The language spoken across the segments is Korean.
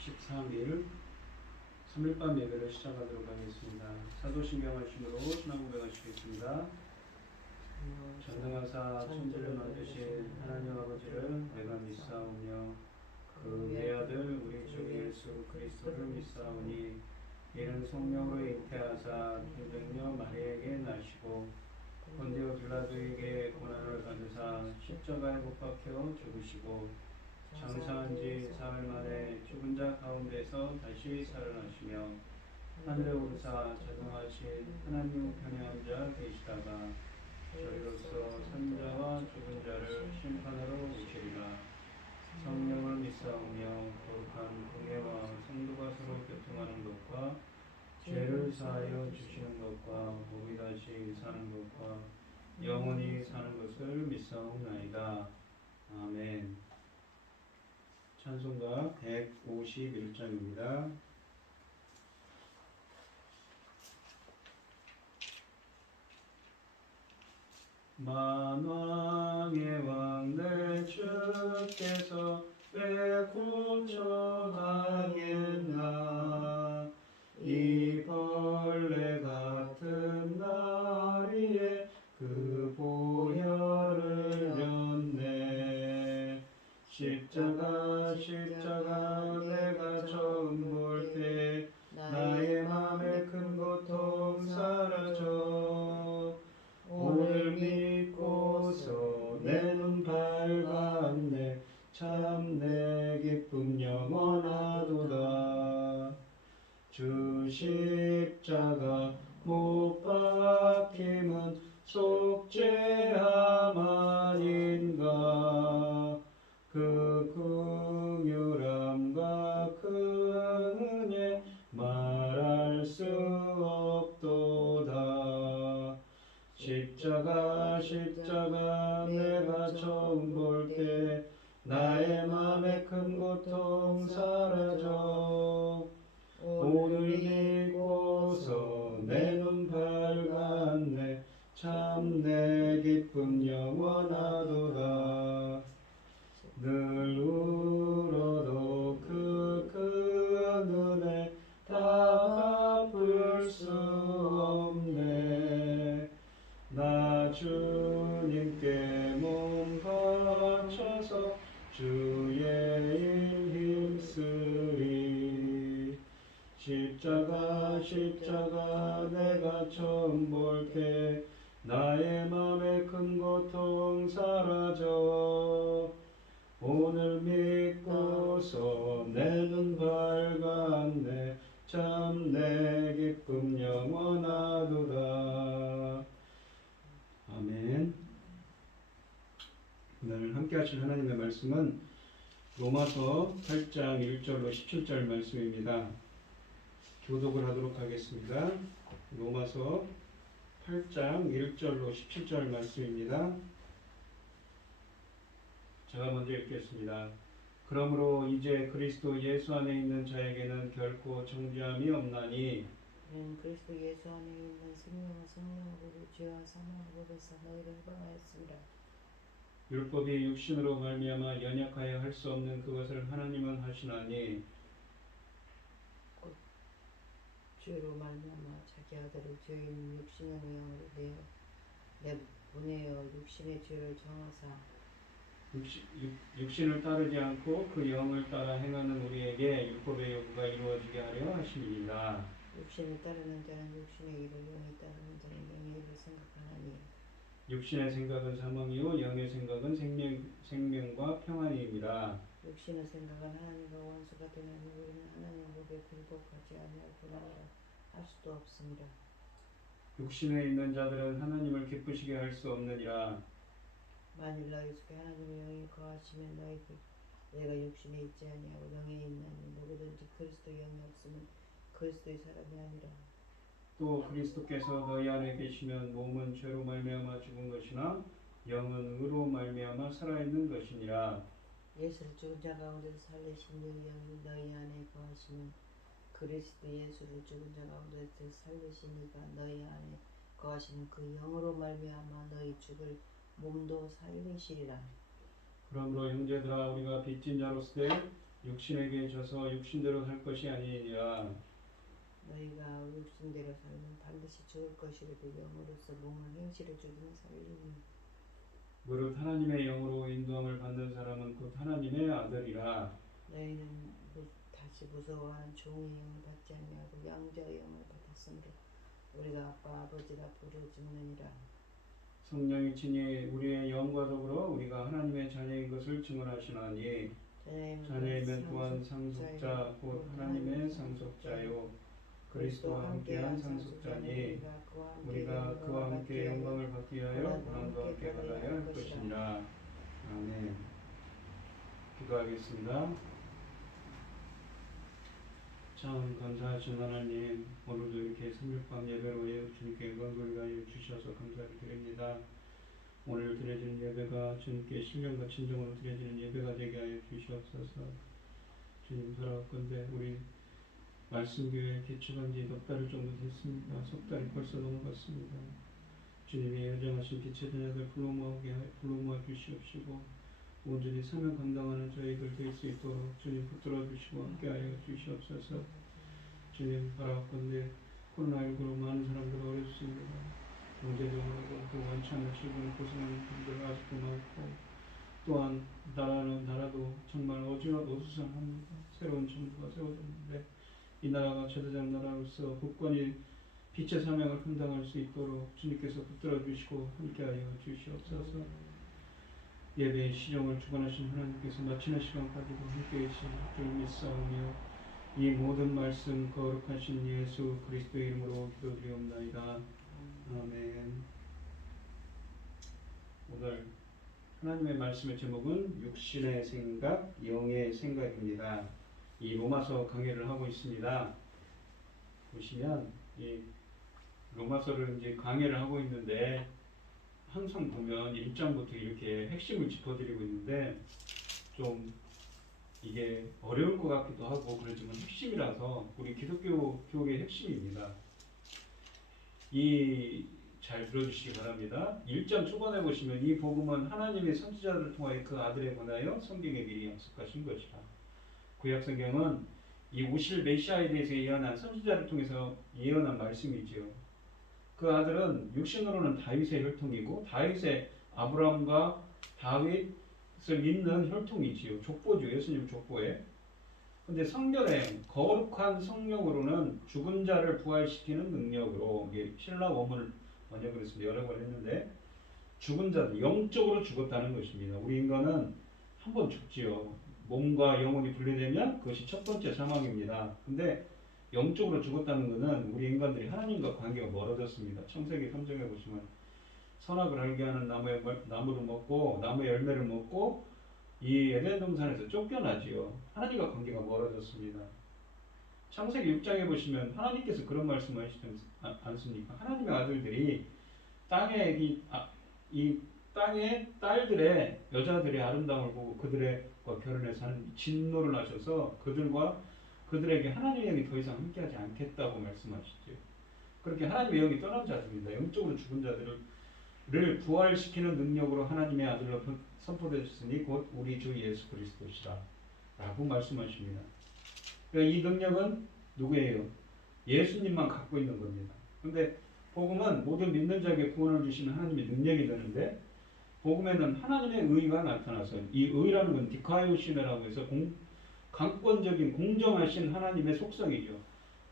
13일 3일밤 예배를 시작하도록 하겠습니다. 사도신경 하심으로 신앙 고백하시겠습니다. 전능하사 천지를 만드신 하나님 아버지를 내가 믿사오며 그 외아들 우리 주 예수 그리스도를 믿사오니 이는 성령으로 잉태하사 동정녀 마리에게 나시고 본디오 빌라도에게 고난을 받으사 십자가에 못 박혀 죽으시고 장사한 지 사흘 만에 죽은 자 가운데서 다시 살아나시며 하늘에 오르사 자동하신 하나님 우편에 앉아 계시다가 저희로서 산자와 죽은 자를 심판하러 오시리라. 성령을 믿사오며 거룩한 공예와 성도가 서로 교통하는 것과 죄를 사하여 주시는 것과 몸이 다시 사는 것과 영원히 사는 것을 믿사옵나이다. 아멘. 찬송가 151장입니다. 만왕의 왕 내 주께서 왜 고쳐하겠나. 이 벌레 같은 나리에 그 보혈을 렸네. 십자가 내가 처음 볼 때 나의 맘에 큰 고통 사라져. 오늘 믿고서 내 눈 밝았네. 참 내 기쁨 영원하도다. 주 십자가 못 박힘은 속죄함 아닌가. 그 긍휼함과 그 은혜 말할 수 없도다. 십자가 내가 처음 볼 때 나의 맘에 큰 고통 사라져. 오늘 믿고서 내 눈 밝았네. 참 내 기쁨 영원하도다. 늘 울어도 그 은혜 다 갚을 수 없네. 나 주님께 몸 바쳐서 주의 일 힘쓰리. 십자가 내가 처음 볼 때 나의 맘에 큰 고통 사라져. 오늘 믿고서 내 눈 밝았네. 참 내 기쁨 영원하도다. 아멘. 오늘 함께 하실 하나님의 말씀은 로마서 8장 1절로 17절 말씀입니다. 교독을 하도록 하겠습니다. 로마서 8장 1절로 17절 말씀입니다. 제가 먼저 읽겠습니다. 그러므로 이제 그리스도 예수 안에 있는 자에게는 결코 정죄함이 없나니 그리스도 예수 안에 있는 생명은 성령으로 죄와 사망으로서 너희를 해방하였습니다. 율법이 육신으로 말미암아 연약하여 할 수 없는 그것을 하나님은 하시나니 곧 죄로 말미암아 자기 아들을 죄인 육신의 모양으로 내보내어 육신의 죄를 정하사 육신을 따르지 않고 그 영을 따라 행하는 우리에게 율법의 요구가 이루어지게 하려 하심이니라. 육신을 따르는 자는 육신의 일을, 영이 따르는 자는 영의 일을 생각하나니 육신의 생각은 사망이요 영의 생각은 생명과 평안이니라. 육신의 생각은 하나님과 원수가 되나니 우리는 하나님 법에 굴복하지 아니하고나니라 할 수도 없습니다. 육신에 있는 자들은 하나님을 기쁘시게 할 수 없느니라. 만일 너희 속에 하나님의 영이 거하시면 내가 육신에 있지 아니하고 영에 있나니 누구든지 그리스도 영이 없으면 그리스도의 사람이 아니라. 또 그리스도께서 너희 안에 계시면 몸은 죄로 말미암아 죽은 것이나 영은 의로 말미암아 살아있는 것이니라. 예수를 죽은 자 가운데서 살리신 너희 영이 너희 안에 거하시면 그리스도 예수를 죽은 자 가운데서 살리시니가 너희 안에 거하시는 그 영으로 말미암아 너희 죽을 몸도 살리시리라. 그러므로 형제들아 우리가 빚진 자로서 육신에게 져서 육신대로 살 것이 아니니라. 너희가 육신대로 살면 반드시 죽을 것이로도 영으로서 몸을 행실해 주기는 살리니 무릇 하나님의 영으로 인도함을 받는 사람은 곧 하나님의 아들이라. 너희는 다시 무서워하는 종의 영을 받지 아니하고 양자의 영을 받았으므로 우리가 아빠 아버지라 부르짖느니라. 성령이 친히 우리의 영과 더불어 우리가 하나님의 자녀인 것을 증언하시나니 자녀이면 또한 상속자 곧 하나님의 상속자요 그리스도와 함께한 상속자니 우리가 그와 함께 영광을 받기 위하여 고난도 함께 받아야 할 것이니라. 아멘. 기도하겠습니다. 참 감사하신 하나님, 오늘도 이렇게 삼일밤 예배로 주님께 영광을 위하여 주셔서 감사를 드립니다. 오늘 드려지는 예배가 주님께 신령과 진정으로 드려지는 예배가 되게 하여 주시옵소서. 주님 살아왔건대 우리 말씀교회 개척한 지 넉 달 정도 됐습니다. 석 달이 벌써 넘어갔습니다. 주님의 여정하신 빛의 자녀들 불러 모아 주시옵시고 온전히 사명 감당하는 저희들 될 수 있도록 주님 붙들어 주시고 함께하여 주시옵소서. 주님 바라건대 코로나19로 많은 사람들 어렵습니다. 경제적으로도 또 원치 않은 질병을 고생하는 분들 아직도 많고 또한 나라도 정말 어수선합니다. 새로운 정부가 세워졌는데 이 나라가 제도적 나라로서 굳건히 빛의 사명을 감당할 수 있도록 주님께서 붙들어 주시고 함께하여 주시옵소서. 예배의 시정을 주관하신 하나님께서 마치는 시간까지도 함께해 주실 줄 믿사오며 이 모든 말씀 거룩하신 예수 그리스도의 이름으로 기도드리옵나이다. 아멘. 오늘 하나님의 말씀의 제목은 육신의 생각, 영의 생각입니다. 이 로마서 강의를 하고 있습니다. 보시면 이 로마서를 이제 강의를 하고 있는데 항상 보면 1장부터 이렇게 핵심을 짚어드리고 있는데 좀 이게 어려울 것 같기도 하고 그렇지만 핵심이라서 우리 기독교 교육의 핵심입니다. 잘 들어주시기 바랍니다. 1장 초반에 보시면 이 복음은 하나님의 선지자들을 통하여 그 아들에 관하여 성경에 미리 약속하신 것이라. 구약 성경은 이 오실 메시아에 대해서 예언한 선지자를 통해서 예언한 말씀이지요. 그 아들은 육신으로는 다윗의 혈통이고 다윗의 아브라함과 다윗을 잇는 혈통이지요. 족보죠. 예수님 족보에. 근데 성결의 거룩한 성령으로는 죽은 자를 부활시키는 능력으로, 이게 신라 원문을 번역을 했습니다. 여러 번 했는데 죽은 자들, 영적으로 죽었다는 것입니다. 우리 인간은 한 번 죽지요. 몸과 영혼이 분리되면 그것이 첫 번째 사망입니다. 근데 영적으로 죽었다는 것은 우리 인간들이 하나님과 관계가 멀어졌습니다. 창세기 3장에 보시면 선악을 알게 하는 나무를 먹고 나무의 열매를 먹고 이 에덴 동산에서 쫓겨나지요. 하나님과 관계가 멀어졌습니다. 창세기 6장에 보시면 하나님께서 그런 말씀을 하시지 않습니까? 하나님의 아들들이 이 땅의 딸들의 여자들의 아름다움을 보고 그들과 결혼해서 하는 진노를 하셔서 그들에게 하나님의 영이 더 이상 함께하지 않겠다고 말씀하시죠. 그렇게 하나님의 영이 떠난 자들입니다. 영적으로 죽은 자들을 부활시키는 능력으로 하나님의 아들로 선포되셨으니 곧 우리 주 예수 그리스도시라 라고 말씀하십니다. 그러니까 이 능력은 누구예요? 예수님만 갖고 있는 겁니다. 그런데 복음은 모든 믿는 자에게 구원을 주시는 하나님의 능력이 되는데 복음에는 하나님의 의가 나타나서 이 의라는 건 디카이오시네라고 해서 강권적인 공정하신 하나님의 속성이죠.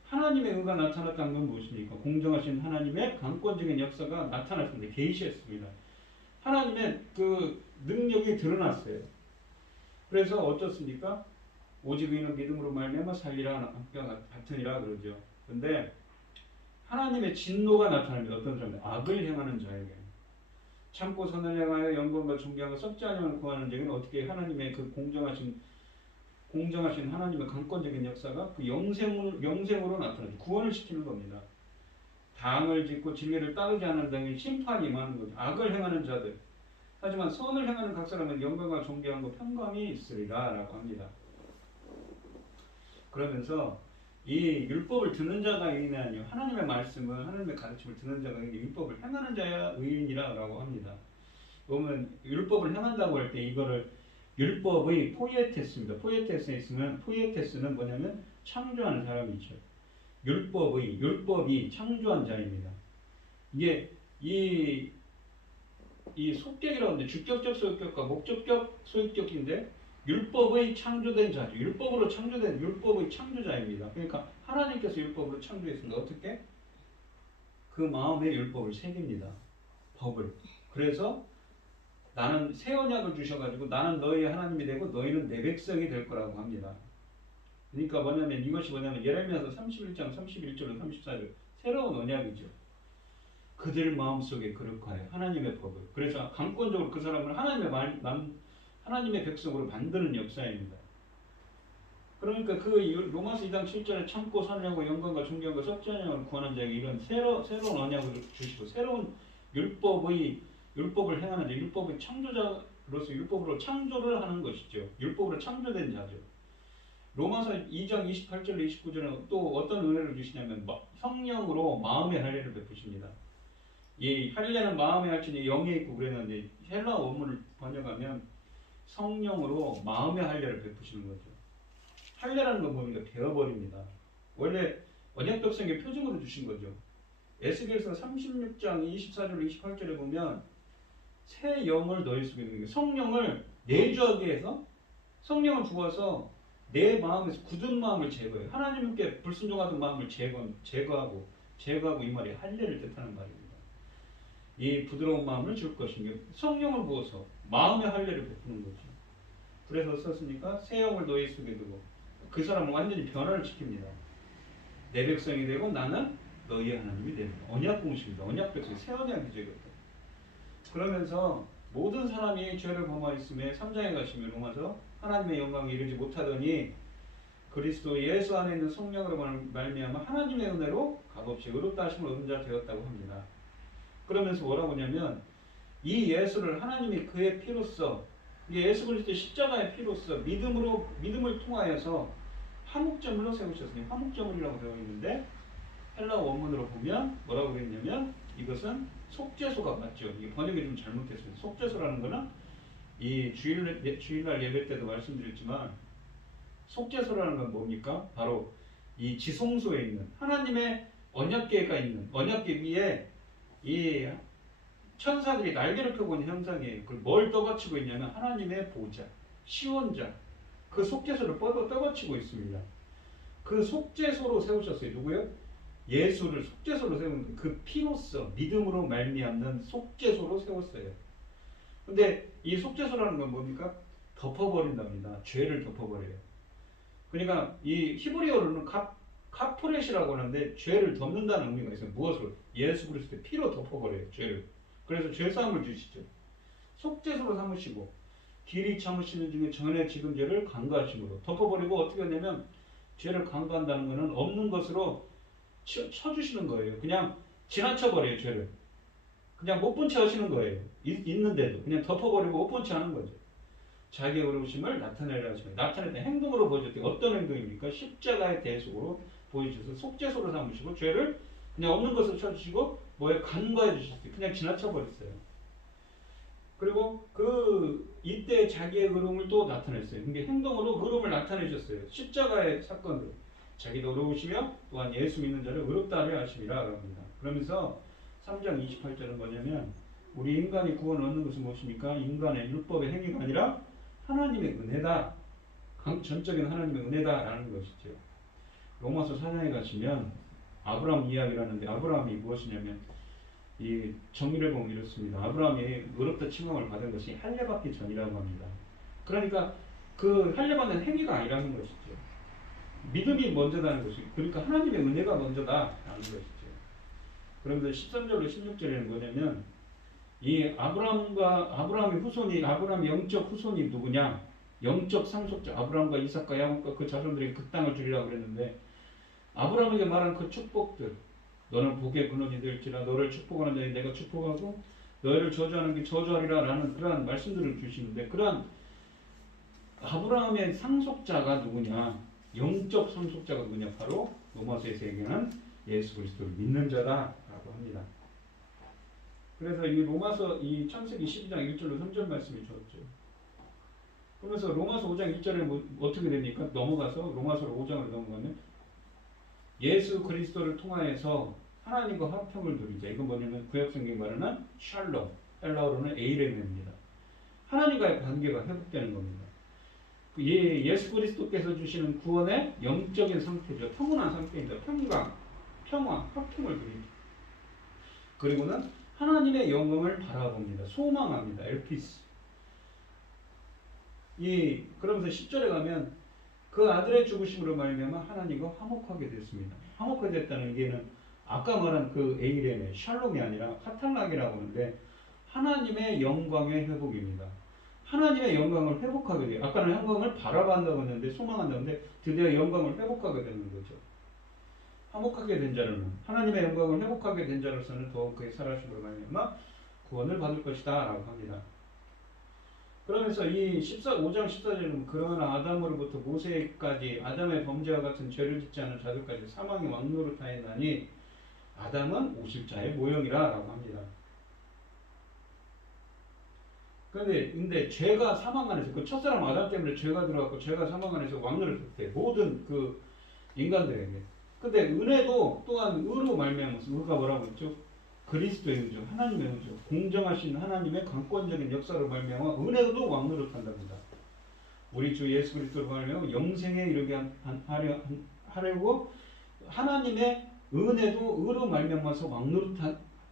하나님의 의가 나타났다는 건 무엇입니까? 공정하신 하나님의 강권적인 역사가 나타났습니다. 계시했습니다. 하나님의 그 능력이 드러났어요. 그래서 어떻습니까? 오직 의인은 믿음으로 말미암아 살리라 같으니라 그러죠. 근데 하나님의 진노가 나타납니다. 어떤 사람들? 악을 행하는 자에게. 참고 선을 행하여 영광과 존귀함과 썩지 아니하는 구하는 자에게는 어떻게 하나님의 그 공정하신 하나님의 강권적인 역사가 그 영생으로 나타나죠. 구원을 시키는 겁니다. 당을 짓고 진리를 따르지 않는 자에게 심판이 임하는 거죠. 악을 행하는 자들. 하지만 선을 행하는 각 사람은 영광과 존귀함과 평강이 있으리라 라고 합니다. 그러면서 이 율법을 듣는 자가 의인이 아니요 하나님의 말씀을 하나님의 가르침을 듣는 자가 의인이 율법을 행하는 자야 의인이라 라고 합니다. 보면 율법을 행한다고 할 때 이거를 율법의 포이에테스입니다. 포이에테스는 뭐냐면 창조하는 사람이죠. 율법이 창조한 자입니다. 이게 이 속격이라고 하는데 주격적 소유격과 목적격 소유격인데 율법의 창조된 자죠. 율법으로 창조된 율법의 창조자입니다. 그러니까 하나님께서 율법으로 창조했습니다. 어떻게? 그 마음에 율법을 새깁니다. 법을. 그래서 나는 새 언약을 주셔가지고 나는 너희 하나님이 되고 너희는 내 백성이 될 거라고 합니다. 그러니까 이것이 뭐냐면 예레미야서 31장 31절로 34절 새로운 언약이죠. 그들 마음속에 거룩하여 하나님의 법을. 그래서 강권적으로 그 사람을 하나님의 백성으로 만드는 역사입니다. 그러니까 그 로마서 2장 7절에 참고 선하고 영광과 존경과 섭전형을 구하는 자에게 이런 새로운 언약을 주시고 새로운 율법을 행하는 자, 율법의 창조자로서 율법으로 창조를 하는 것이죠. 율법으로 창조된 자죠. 로마서 2장 28절로 29절은 또 어떤 은혜를 주시냐면 성령으로 마음의 할례를 베푸십니다. 이 할례는 마음의 할지니 영에 있고 그랬는데 헬라 원문을 번역하면 성령으로 마음의 할례를 베푸시는 거죠. 할례라는 건 뭡니까? 베어버립니다. 원래 언약 백성의 표징으로 주신 거죠. 에스겔서 36장 24절 28절에 보면 새 영을 너희 속에 두는 성령을 내주하게 해서 성령을 부어서 내 마음에서 굳은 마음을 제거해요. 하나님께 불순종하던 마음을 제거하고 이 말이 할례를 뜻하는 말입니다. 이 부드러운 마음을 줄 것이며 성령을 부어서 마음의 할례를 베푸는 거죠. 그래서 썼으니까 새 영을 너희 속에 두고 그 사람을 완전히 변화를 시킵니다. 내 백성이 되고 나는 너희의 하나님이 됩니다. 언약 공식입니다. 언약 백성, 새 언약이죠. 그러면서 모든 사람이 죄를 범하였음에 3장에 가시면 로마서 하나님의 영광에 이르지 못하더니 그리스도 예수 안에 있는 성령으로 말미암아 하나님의 은혜로 값없이 의롭다 하심을 얻은 자 되었다고 합니다. 그러면서 뭐라고 하냐면 이 예수를 하나님이 그의 피로써 이게 예수 그리스도의 십자가의 피로써 믿음을 통하여서 화목제물로 세우셨으니 화목제물이라고 되어 있는데 헬라 원문으로 보면 뭐라고 되어 있냐면 이것은 속죄소가 맞죠. 이게 번역이 좀 잘못됐습니다. 속죄소라는 거는 이 주일날 예배 때도 말씀드렸지만 속죄소라는 건 뭡니까? 바로 이 지성소에 있는 하나님의 언약궤가 있는 언약궤 위에 이 천사들이 날개를 펴고 있는 형상이에요. 그걸 뭘 떠받치고 있냐면 하나님의 보좌, 시원자 그 속죄소를 떠받치고 있습니다. 그 속죄소로 세우셨어요. 누구요? 예수를 속죄소로 세운 그 피로써 믿음으로 말미암는 속죄소로 세웠어요. 근데 이 속죄소라는 건 뭡니까? 덮어버린답니다. 죄를 덮어버려요. 그러니까 이 히브리어로는 카프렛이라고 하는데 죄를 덮는다는 의미가 있어요. 무엇으로? 예수 그리스도의 피로 덮어버려요. 죄를. 그래서 죄사함을 주시죠. 속죄소로 삼으시고 길이 참으시는 중에 전에 지은 죄를 간과하심으로 덮어버리고 어떻게 하냐면 죄를 간과한다는 것은 없는 것으로 쳐주시는 거예요. 그냥 지나쳐버려요. 죄를. 그냥 못 본 채 하시는 거예요. 있는데도 그냥 덮어버리고 못 본 채 하는 거죠. 자기의 어려우심을 나타내려 하시면 나타낼 때 행동으로 보여줬대요. 어떤 행동입니까? 십자가의 대속으로 보여주셔서 속죄소로 삼으시고 죄를 그냥 없는 것으로 쳐주시고 뭐에 간과해 주셨어요. 그냥 지나쳐 버렸어요. 그리고 이때 자기의 의로움을 또 나타냈어요. 그게 행동으로 의로움을 나타내셨어요. 십자가의 사건으로 자기도 의로우시며 또한 예수 믿는 자를 의롭다 하려 하심이라 합니다. 그러면서 3장 28절은 뭐냐면 우리 인간이 구원을 얻는 것은 무엇입니까? 인간의 율법의 행위가 아니라 하나님의 은혜다. 전적인 하나님의 은혜다라는 것이죠. 로마서 4장에 가시면 아브라함 이야기를 하는데 아브라함이 무엇이냐면 이 정의를 보면 이렇습니다. 아브라함이 의롭다 칭함을 받은 것이 할례 받기 전이라고 합니다. 그러니까 그 할례 받는 행위가 아니라는 것이죠. 믿음이 먼저다는 것이죠. 그러니까 하나님의 은혜가 먼저다라는 것이죠. 그러면서 13절로 16절에는 뭐냐면 이 아브라함의 후손이 아브라함의 영적 후손이 누구냐? 영적 상속자 아브라함과 이삭과 야곱과 그 자손들에게 그 땅을 주리라고 그랬는데 아브라함에게 말한 그 축복들 너는 복의 근원이 될지라 너를 축복하는 자에 내가 축복하고 너희를 저주하는 게 저주하리라 라는 그러한 말씀들을 주시는데 그러한 아브라함의 상속자가 누구냐? 영적 상속자가 누구냐? 바로 로마서에서 얘기하는 예수 그리스도를 믿는 자다라고 합니다. 그래서 이 로마서 이 창세기 12장 1절로 3절 말씀이 좋았죠. 그러면서 로마서 5장 1절에 어떻게 됩니까? 넘어가서 로마서 5장을 넘어가면 예수 그리스도를 통하여서 하나님과 화평을 누리자. 이건 뭐냐면 구약성경 말하는 샬롬, 헬라어로는 에이레입니다. 하나님과의 관계가 회복되는 겁니다. 예수 그리스도께서 주시는 구원의 영적인 상태죠. 평온한 상태입니다. 평강, 평화, 화평을 누립니다. 그리고는 하나님의 영광을 바라봅니다. 소망합니다. 엘피스. 그러면서 10절에 가면 그 아들의 죽으심으로 말미암아 하나님과 화목하게 됐습니다. 화목하게 됐다는 얘기는 아까 말한 그 에이렘의 샬롬이 아니라 카탈락이라고 하는데 하나님의 영광의 회복입니다. 하나님의 영광을 회복하게 돼요. 아까는 영광을 바라본다고 했는데 소망한다고 했는데 드디어 영광을 회복하게 되는 거죠. 화목하게 된 자는 하나님의 영광을 회복하게 된 자로서는 더욱 그의 살아심으로 말미암아 구원을 받을 것이다 라고 합니다. 그러면서 이 5장 14절은 그러나 아담으로부터 모세까지 아담의 범죄와 같은 죄를 짓지 않은 자들까지 사망의 왕노릇하였나니 아담은 오실 자의 모형이라 라고 합니다. 근데 죄가 사망 안에서 그 첫사람 아담 때문에 죄가 들어갔고 죄가 사망 안에서 왕노릇했대. 모든 그 인간들에게. 근데 은혜도 또한 의로 말미암아서 의가 뭐라고 했죠? 그리스도의 의죠. 하나님의 의죠. 공정하신 하나님의 강권적인 역사로 말미암아 은혜도 왕노릇한답니다. 우리 주 예수 그리스도로 말미암아 영생에 이르게 하려고 하나님의 은혜도 의로 말미암아서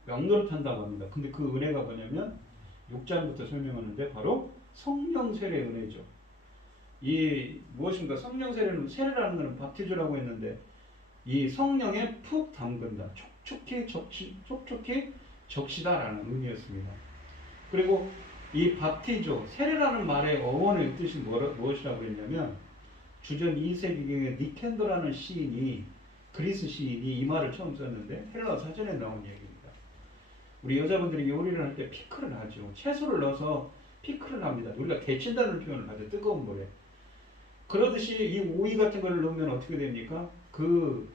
왕노릇한다고 합니다. 근데 그 은혜가 뭐냐면 6장부터 설명하는데 바로 성령 세례 은혜죠. 무엇인가 성령 세례라는 것은 바티조라고 했는데 이 성령에 푹 담근다. 촉촉히 적시다라는 의미였습니다. 그리고 이 바티조, 세례라는 말의 어원의 뜻이 무엇이라고 그랬냐면 주전 2세기경에 니켄더라는 시인이 그리스 시인이 이 말을 처음 썼는데 헬라 사전에 나온 얘기입니다. 우리 여자분들이 요리를 할 때 피클을 하죠. 채소를 넣어서 피클을 합니다. 우리가 데친다는 표현을 하죠. 뜨거운 물에. 그러듯이 이 오이 같은 걸 넣으면 어떻게 됩니까? 그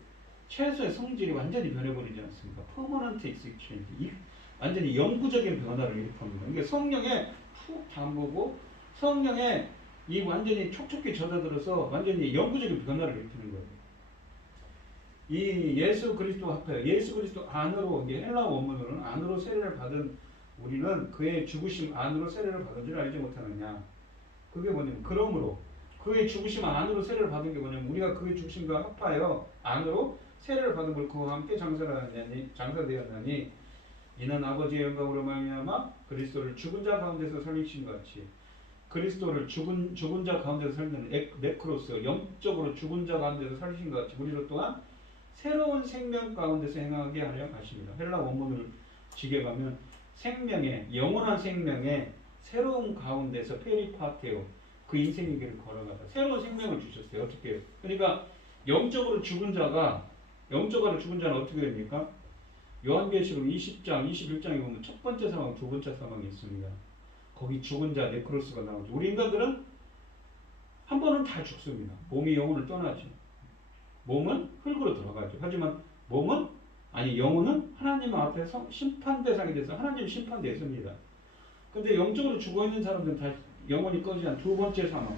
채소의 성질이 완전히 변해버리지 않습니까? 퍼머넌트 익스체인지. 완전히 영구적인 변화를 일으킵니다. 그러니까 성령에 푹 담그고 성령에 이 완전히 촉촉히 젖어들어서 완전히 영구적인 변화를 일으키는 거예요. 이 예수 그리스도 합하여 예수 그리스도 안으로 헬라 원문으로는 안으로 세례를 받은 우리는 그의 죽으심 안으로 세례를 받은 줄 알지 못하느냐. 그게 뭐냐면 그러므로 그의 죽으심 안으로 세례를 받은 게 뭐냐면 우리가 그의 죽으심과 합하여 안으로 세례를 받은 걸 그와 함께 장사되었나니 이는 아버지의 영광으로 말미암아 그리스도를 죽은 자 가운데서 살리신 것 같이 그리스도를 죽은 자 가운데서 살리는 네크로스 영적으로 죽은 자 가운데서 살리신 것 같이 우리로 또한 새로운 생명 가운데서 행하게 하려 하십니다. 헬라 원문을 지게 가면 생명의 영원한 생명의 새로운 가운데서 페리파테오 그 인생의 길을 걸어가다 새로운 생명을 주셨어요. 어떻게 해요? 그러니까 영적으로 죽은 자는 어떻게 됩니까? 요한계시록 20장, 21장에 보면 첫 번째 사망, 두 번째 사망이 있습니다. 거기 죽은 자 네크로스가 나오죠. 우리 인간들은 한 번은 다 죽습니다. 몸이 영혼을 떠나죠. 몸은 흙으로 들어가죠. 하지만 영혼은 하나님 앞에서 심판 대상이 돼서 하나님 심판됐습니다. 근데 영적으로 죽어 있는 사람들은 다 영혼이 꺼지지 두 번째 사망,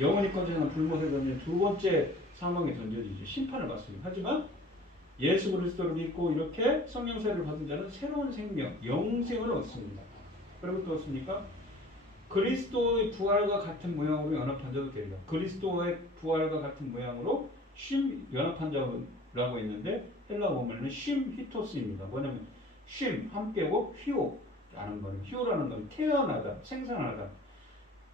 영혼이 꺼지지 않은 불못에 던진 두 번째 사망에 던져지죠. 심판을 받습니다. 하지만 예수 그리스도를 믿고 이렇게 성령세를 받은 자는 새로운 생명, 영생을 얻습니다. 그리고 또 어떻습니까? 그리스도의 부활과 같은 모양으로 연합한 자도 되리라. 그리스도의 부활과 같은 모양으로 연합한 자라고 했는데 헬라 원문에는 히토스입니다. 뭐냐면 함께고 휘오라는 거는 휘오라는 건 태어나다, 생산하다,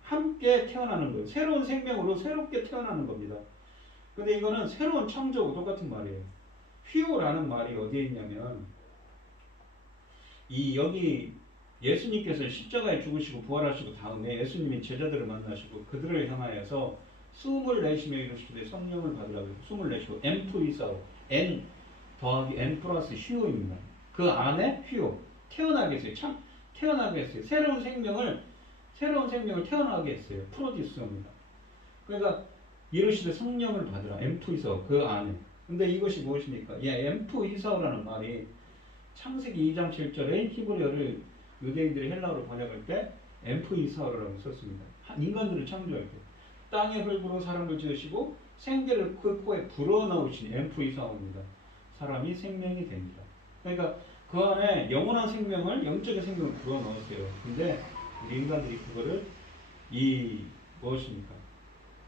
함께 태어나는 거예요. 새로운 생명으로 새롭게 태어나는 겁니다. 근데 이거는 새로운 창조고 똑같은 말이에요. 휘오라는 말이 어디에 있냐면 여기 예수님께서 십자가에 죽으시고 부활하시고 다음에 예수님이 제자들을 만나시고 그들을 향하여서 숨을 내쉬며 이르시되 성령을 받으라고 숨을 내쉬고 엠프이사오 N 더하기 N 플러스 휘오입니다. 그 안에 휘오 태어나게 했어요. 태어나게 했어요. 새로운 생명을 태어나게 했어요. 프로듀스입니다. 그러니까 이르시되 성령을 받으라 엠프이사오 그 안에. 근데 이것이 무엇입니까? 엠프이사오라는 말이 창세기 2장 7절에 히브리어를 유대인들이 헬라어로 번역할 때 엠프이사오라고 썼습니다. 인간들을 창조할 때 땅의 흙으로 사람을 지으시고 생기를 그 코에 불어넣으신 엠프이사오입니다. 사람이 생명이 됩니다. 그러니까 그 안에 영원한 생명을 영적인 생명을 불어넣었어요. 근데 우리 인간들이 그거를 무엇입니까?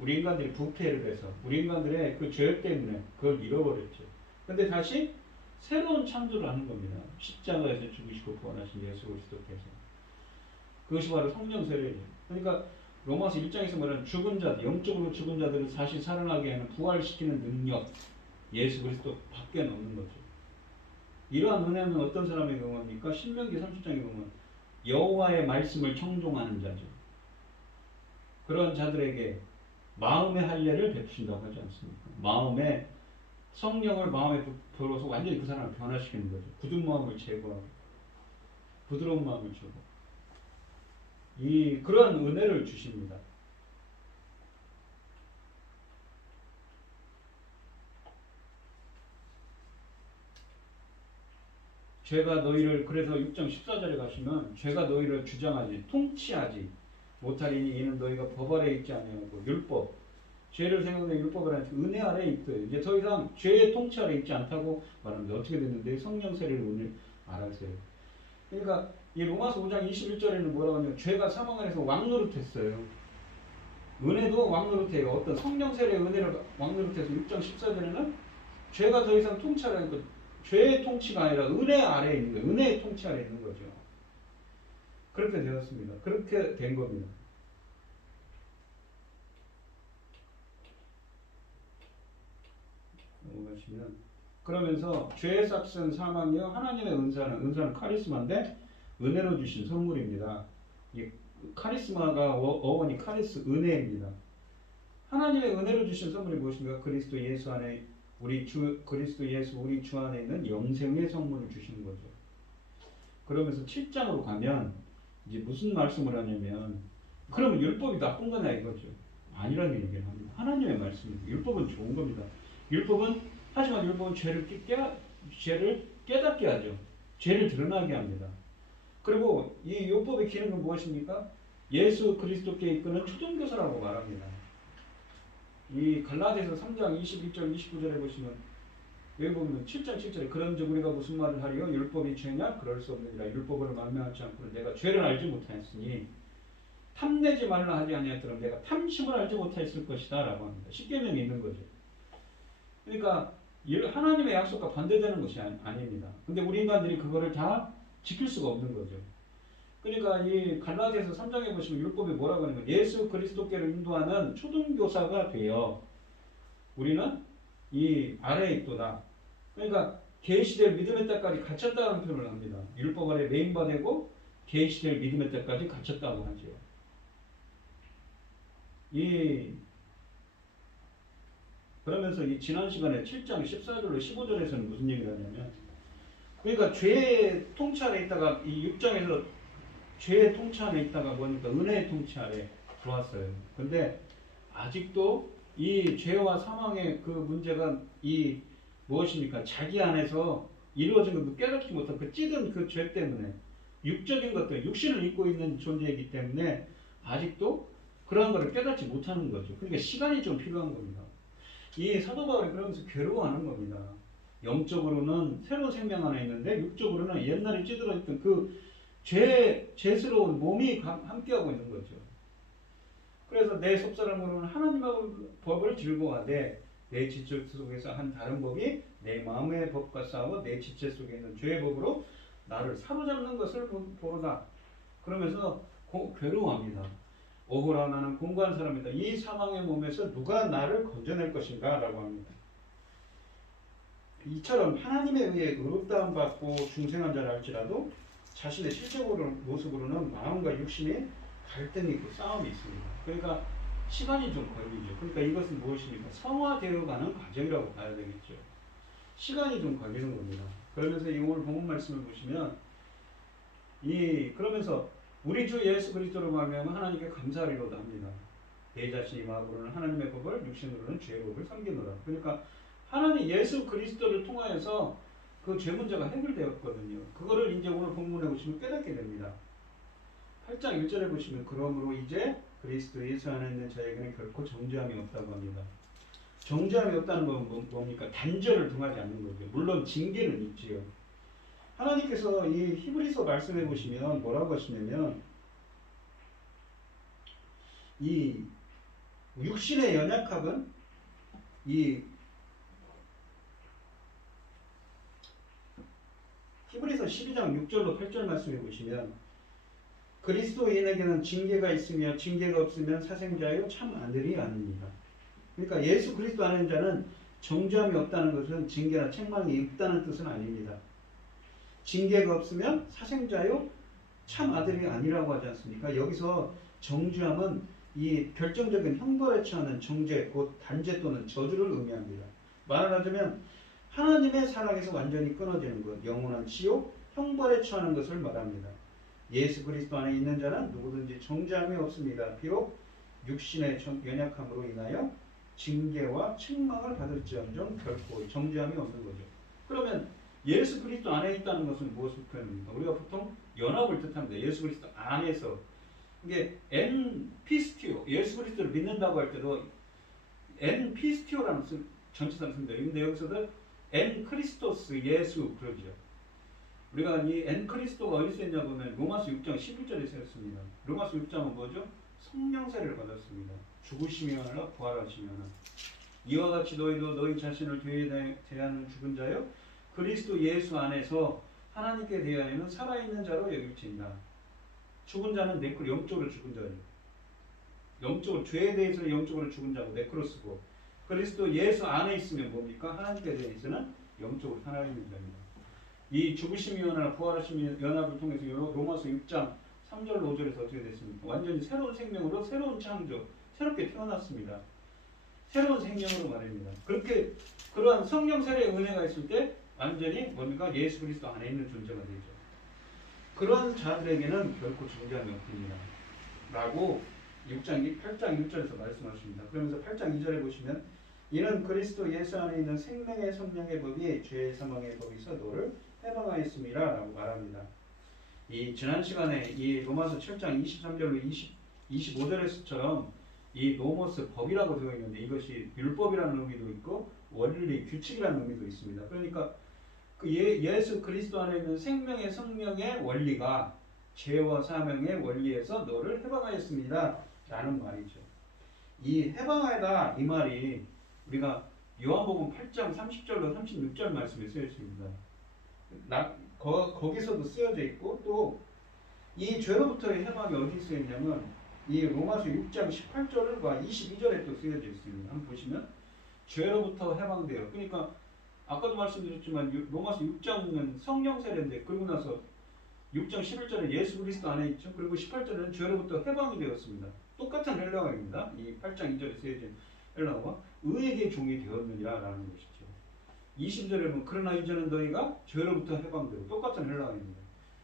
우리 인간들이 부패를 해서 우리 인간들의 그 죄 때문에 그걸 잃어버렸죠. 근데 다시 새로운 창조를 하는 겁니다. 십자가에서 죽으시고 부활하신 예수 그리스도께서. 그것이 바로 성령 세례예요. 그러니까 로마서 1장에서 말하는 죽은 자들, 영적으로 죽은 자들을 다시 살아나게 하는 부활시키는 능력, 예수 그리스도 밖에 없는 거죠. 이러한 은혜는 어떤 사람의 경우입니까? 신명기 30장에 보면 여호와의 말씀을 청종하는 자죠. 그런 자들에게 마음의 할례를 베푸신다고 하지 않습니까? 마음에 성령을 마음에 불어서 완전히 그 사람을 변화시키는 거죠. 굳은 마음을 제거하고 부드러운 마음을 주고 그러한 은혜를 주십니다. 죄가 너희를 그래서 6장 14절에 가시면 죄가 너희를 주장하지 통치하지 못하리니 이는 너희가 법 아래 있지 아니하고 율법 죄를 생각내 율법을 하는 은혜 아래 있어요. 이제 더 이상 죄의 통치 아래 있지 않다고 말합니다. 어떻게 됐는데 성령 세례를 오늘 알았어요. 그러니까 이 로마서 5장 21절에는 뭐라고 하냐면 죄가 사망 안에서 왕노릇했어요. 은혜도 왕노릇해요. 어떤 성령 세례의 은혜를 왕노릇해서 6장 14절에는 죄가 더 이상 통치하라니까 죄의 통치가 아니라 은혜 아래에 있는 거예요. 은혜의 통치 아래에 있는 거죠. 그렇게 되었습니다. 그렇게 된 겁니다. 넘어가시면 그러면서 죄의 삭은 사망이요 하나님의 은사는 카리스마인데 은혜로 주신 선물입니다. 이 카리스마가 어원이 은혜입니다. 하나님의 은혜로 주신 선물이 무엇인가? 그리스도 예수 안에 그리스도 예수 우리 주 안에 있는 영생의 선물을 주시는 거죠. 그러면서 7장으로 가면 이제 무슨 말씀을 하냐면 그러면 율법이 나쁜 거냐 이거죠. 아니라는 얘기를 합니다. 하나님의 말씀입니다. 율법은 좋은 겁니다. 하지만 율법은 죄를 깨닫게 하죠. 죄를 드러나게 합니다. 그리고 이 율법의 기능은 무엇입니까? 예수 그리스도께 이끄는 초등교사라고 말합니다. 이 갈라디아서 3장 21절 29절에 보시면 여기 보면 7장 7절에 그런즉 우리가 무슨 말을 하리요? 율법이 죄냐? 그럴 수 없느니라. 율법으로 만명하지 않고는 내가 죄를 알지 못하였으니 탐내지 말라 하지 아니하였더라면 내가 탐심을 알지 못하였을 것이다 라고 합니다. 십계명에 있는 거죠. 그러니까 하나님의 약속과 반대되는 것이 아닙니다. 근데 우리 인간들이 그거를 다 지킬 수가 없는 거죠. 그러니까 이 갈라디아서 3장에 보시면 율법이 뭐라고 하냐면 예수 그리스도께로 인도하는 초등교사가 되어 우리는 이 아래에 있도다. 그러니까 계시될 믿음의 때까지 갇혔다는 표현을 합니다. 율법 아래 매인바되고 계시될 믿음의 때까지 갇혔다고 하죠. 그러면서 이 지난 시간에 7장 14절로 15절에서는 무슨 얘기를 하냐면 그러니까 죄의 통치 아래 있다가 이 6장에서 죄의 통치 아래 있다가 보니까 은혜의 통치 아래 들어왔어요. 근데 아직도 이 죄와 사망의 그 문제가 무엇입니까? 자기 안에서 이루어진 것도 깨닫지 못한 그 찌든 그 죄 때문에 육적인 것들, 육신을 입고 있는 존재이기 때문에 아직도 그러한 것을 깨닫지 못하는 거죠. 그러니까 시간이 좀 필요한 겁니다. 이 사도 바울이 그러면서 괴로워하는 겁니다. 영적으로는 새로운 생명 안에 있는데 육적으로는 옛날에 찌들어있던 그 죄스러운 몸이 함께하고 있는 거죠. 그래서 내 속사람으로는 하나님의 법을 즐거워하되 내 지체 속에서 한 다른 법이 내 마음의 법과 싸워 내 지체 속에 있는 죄의 법으로 나를 사로잡는 것을 보로다. 그러면서 괴로워합니다. 오호라 나는 공고한 사람이다. 이 사망의 몸에서 누가 나를 건져낼 것인가 라고 합니다. 이처럼 하나님에 의해 의롭다함 받고 중생한 자라 할지라도 자신의 실제적으로 모습으로는 마음과 육신의 갈등이 있고 싸움이 있습니다. 그러니까 시간이 좀 걸리죠. 그러니까 이것은 무엇입니까? 성화되어가는 과정이라고 봐야 되겠죠. 시간이 좀 걸리는 겁니다. 그러면서 이 오늘 본문 말씀을 보시면 그러면서 우리 주 예수 그리스도로 말미암아 하나님께 감사하리로다 합니다. 내 자신이 마음으로는 하나님의 법을 육신으로는 죄의 법을 섬기노라. 그러니까 하나님 예수 그리스도를 통하여서 그 죄 문제가 해결되었거든요. 그거를 이제 오늘 본문에 보시면 깨닫게 됩니다. 8장 1절에 보시면 그러므로 이제 그리스도 예수 안에 있는 자에게는 결코 정죄함이 없다고 합니다. 정죄함이 없다는 건 뭡니까? 단죄를 등하지 않는 거죠. 물론 징계는 있지요. 하나님께서 이 히브리서 말씀해 보시면 뭐라고 하시냐면 이 육신의 연약함은 이 히브리서 12장 6절로 8절 말씀해 보시면 그리스도인에게는 징계가 있으며 징계가 없으면 사생자요 참 아들이 아닙니다. 그러니까 예수 그리스도 안에 있는 자는 정죄함이 없다는 것은 징계나 책망이 있다는 뜻은 아닙니다. 징계가 없으면 사생자요 참 아들이 아니라고 하지 않습니까? 여기서 정죄함은 이 결정적인 형벌에 처하는 정죄, 곧 단죄 또는 저주를 의미합니다. 말하자면 하나님의 사랑에서 완전히 끊어지는 것, 영원한 지옥, 형벌에 처하는 것을 말합니다. 예수 그리스도 안에 있는 자는 누구든지 정죄함이 없습니다. 비록 육신의 연약함으로 인하여 징계와 책망을 받을지언정 결코 정죄함이 없는 거죠. 그러면 예수 그리스도 안에 있다는 것은 무엇을 뜻합니까? 우리가 보통 연합을 뜻합니다. 예수 그리스도 안에서. 이게 엔 피스티오, 예수 그리스도를 믿는다고 할 때도 엔 피스티오라는 전치사를 씁니다. 근데 여기서도 엔 크리스토스 예수 그러죠. 우리가 이 엔 크리스토가 어디서 있냐 보면 로마서 6장 11절에 쓰였습니다. 로마서 6장은 뭐죠? 성령 세례를 받았습니다. 죽으시면은 부활하시면은 이와 같이 너희도 너희 자신을 죄에 대하는 죽은 자요 그리스도 예수 안에서 하나님께 대하여는 살아있는 자로 여길지니라. 죽은 자는 영적으로 죽은 자예요. 영적으로 죄에 대해서는 영적으로 죽은 자고 네크로스고 그리스도 예수 안에 있으면 뭡니까? 하나님께 대해서는 영적으로 살아있는 자입니다. 이 죽으심이 연합, 부활하심이 연합을 통해서 로마서 6장 3절 5절에서 어떻게 됐습니까? 완전히 새로운 생명으로 새로운 창조, 새롭게 태어났습니다. 새로운 생명으로 말입니다. 그렇게 그러한 성령 세례의 은혜가 있을 때 완전히 뭡니까? 예수 그리스도 안에 있는 존재가 되죠. 그런 자들에게는 결코 정죄함이 없습니다. 라고 8장 6절에서 말씀하십니다. 그러면서 8장 2절에 보시면 이는 그리스도 예수 안에 있는 생명의 성령의 법이 죄의 사망의 법에서 너를 해방하였습니다. 라고 말합니다. 이 지난 시간에 이 로마서 7장 23절로 25절에서처럼 이 노모스 법이라고 되어 있는데 이것이 율법이라는 의미도 있고 원리, 규칙이라는 의미도 있습니다. 그러니까 그 예수 그리스도 안에 있는 생명의 성령의 원리가 죄와 사명의 원리에서 너를 해방하였습니다. 라는 말이죠. 이 해방하다 이 말이 우리가 요한복음 8장 30절로 36절 말씀에 쓰여 있습니다. 거기서도 쓰여져 있고 또 이 죄로부터의 해방이 어디 쓰여 있냐면 이 로마서 6장 18절과 22절에 또 쓰여져 있습니다. 한번 보시면 죄로부터 해방돼요. 그러니까 아까도 말씀드렸지만 로마서 6장은 성령 세례인데 그러고 나서 6장 11절에 예수 그리스도 안에 있죠. 그리고 18절에는 죄로부터 해방이 되었습니다. 똑같은 헬라어입니다. 이 8장 2절에 쓰여진 헬라어가 의에게 종이 되었느냐라는 것이죠. 20절에 보면 그러나 이제는 너희가 죄로부터 해방되고 똑같은 헬라어입니다.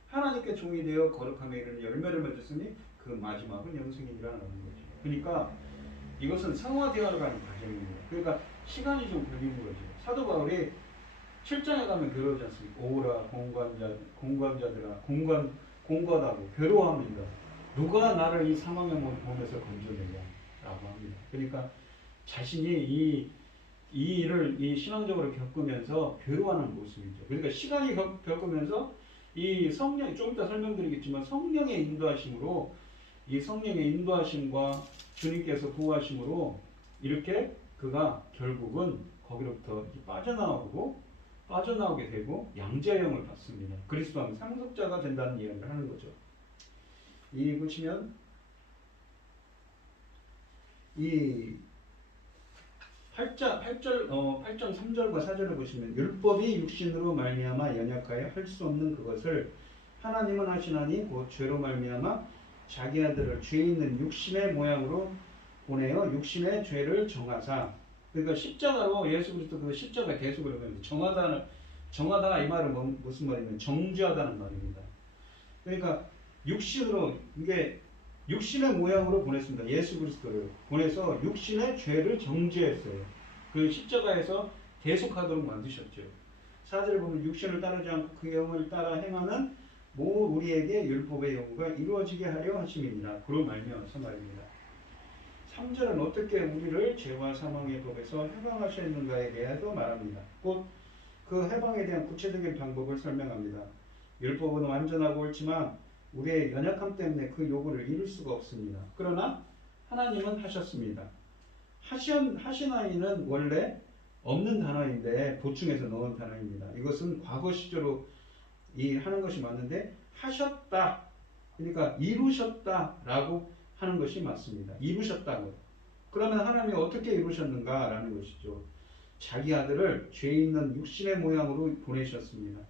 하나님께 종이 되어 거룩함에 이르는 열매를 맺었으니 그 마지막은 영생이라는 거죠. 그러니까 이것은 성화되어 가는 과정입니다. 그러니까 시간이 좀 걸리는 거죠. 사도 바울이 7장에 가면 괴로우지 않습니까? 오라 공관자들아 공관하고 괴로워합니다. 누가 나를 이 사망의 몸에서 건져내냐 라고 합니다. 그러니까 자신이 이 일을 신앙적으로 겪으면서 괴로워하는 모습이죠. 그러니까 시간이 겪으면서 이 성령, 좀 이따 설명드리겠지만 성령의 인도하심으로 이 성령의 인도하심과 주님께서 구하심으로 이렇게 그가 결국은 거기로부터 빠져나오게 되고 양자형을 받습니다. 그리스도 안에 상속자가 된다는 이야기를 하는 거죠. 이 보시면 이 8장 3절과 4절을 보시면 율법이 육신으로 말미암아 연약하여 할 수 없는 그것을 하나님은 하시나니 곧 죄로 말미암아 자기 아들을 죄 있는 육신의 모양으로 보내어 육신의 죄를 정하사. 그러니까 십자가로 예수 그리스도 그 십자가 계속을 하면 정하다 이 말은 무슨 말이냐면 정죄하다는 말입니다. 그러니까 육신으로 이게 육신의 모양으로 보냈습니다. 예수 그리스도를 보내서 육신의 죄를 정죄했어요. 그 십자가에서 계속하도록 만드셨죠. 4절에 보면 육신을 따르지 않고 그 영을 따라 행하는 우리에게 율법의 요구가 이루어지게 하려 하심이니라. 그로 말미암아서 말입니다. 3절은 어떻게 우리를 죄와 사망의 법에서 해방하셨는가에 대해서 말합니다. 곧 그 해방에 대한 구체적인 방법을 설명합니다. 율법은 완전하고 옳지만 우리의 연약함 때문에 그 요구를 이룰 수가 없습니다. 그러나 하나님은 하셨습니다. 하시나이는 원래 없는 단어인데 보충해서 넣은 단어입니다. 이것은 과거 시제로 하는 것이 맞는데 하셨다. 그러니까 이루셨다라고 하는 것이 맞습니다. 이루셨다고. 그러면 하나님이 어떻게 이루셨는가라는 것이죠. 자기 아들을 죄 있는 육신의 모양으로 보내셨습니다.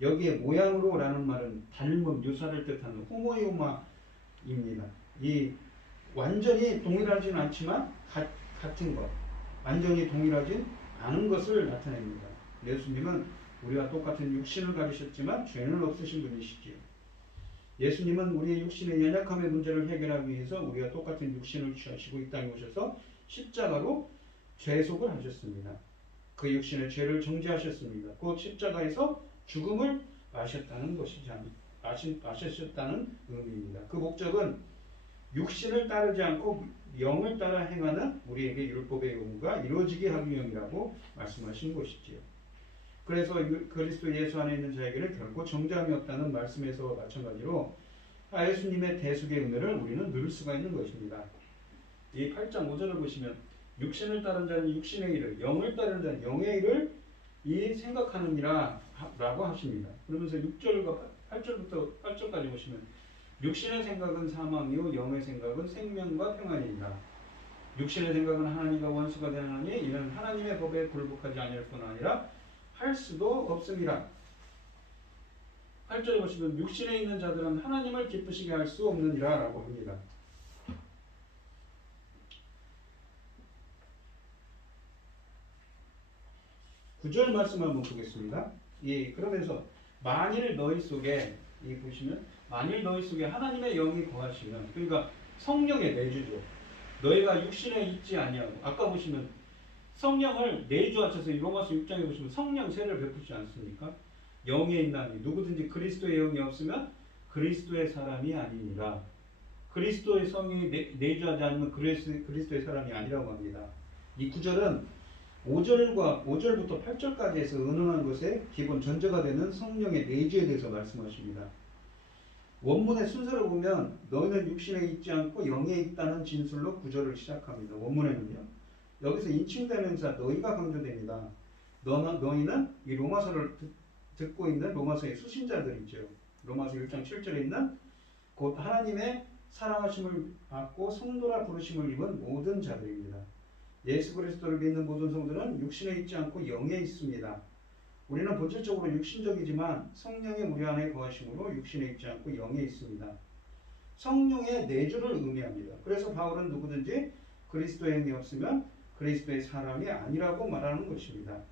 여기에 모양으로라는 말은 닮음, 유사를 뜻하는 호모이오마입니다. 이 완전히 동일하진 않지만 같은 것, 완전히 동일하진 않은 것을 나타냅니다. 예수님은 우리와 똑같은 육신을 가지셨지만 죄는 없으신 분이시지요. 예수님은 우리의 육신의 연약함의 문제를 해결하기 위해서 우리와 똑같은 육신을 취하시고 이 땅에 오셔서 십자가로 죄속을 하셨습니다. 그 육신의 죄를 정죄하셨습니다. 그 십자가에서 죽음을 마셨다는 의미입니다. 그 목적은 육신을 따르지 않고 영을 따라 행하는 우리에게 율법의 요구가 이루어지게 하기 위함이라고 말씀하신 것이지요. 그래서 그리스도 예수 안에 있는 자에게는 결코 정죄함이 없다는 말씀에서 마찬가지로 예수님의 대속의 은혜를 우리는 누릴 수가 있는 것입니다. 이 8장 5절을 보시면 육신을 따른 자는 육신의 일을, 영을 따르는 자는 영의 일을 생각하느니라 라고 하십니다. 그러면서 6절과 8절부터 8절까지 보시면 육신의 생각은 사망이요 영의 생각은 생명과 평안이니라. 육신의 생각은 하나님과 원수가 되나니 이는 하나님의 법에 굴복하지 아니할 뿐 아니라 할 수도 없습니다. 8절에 보시면 육신에 있는 자들은 하나님을 기쁘시게 할 수 없느니라 라고 합니다. 9절 말씀 한번 보겠습니다. 그러면서 만일 너희 속에 보시면 만일 너희 속에 하나님의 영이 거하시면, 그러니까 성령의 내주죠. 너희가 육신에 있지 아니하고, 아까 보시면 성령을 내주하셔서 로마서 6장에 보시면 성령 세례를 베푸지 않습니까? 영에 있나니 누구든지 그리스도의 영이 없으면 그리스도의 사람이 아니니라. 그리스도의 성령이 내주하지 않으면 그리스도의 사람이 아니라고 합니다. 이 구절은 5절부터 8절까지에서 은은한 것의 기본 전제가 되는 성령의 내주에 대해서 말씀하십니다. 원문의 순서를 보면 너희는 육신에 있지 않고 영에 있다는 진술로 구절을 시작합니다. 원문에는요. 여기서 인칭대명사 너희가 강조됩니다. 너희는 이 로마서를 듣고 있는 로마서의 수신자들이죠. 로마서 1장 7절에 있는 곧 하나님의 사랑하심을 받고 성도라 부르심을 입은 모든 자들입니다. 예수 그리스도를 믿는 모든 성도는 육신에 있지 않고 영에 있습니다. 우리는 본질적으로 육신적이지만 성령의 우리 안에 거하심으로 육신에 있지 않고 영에 있습니다. 성령의 내주를 의미합니다. 그래서 바울은 누구든지 그리스도의 영이 없으면 그리스도의 사람이 아니라고 말하는 것입니다.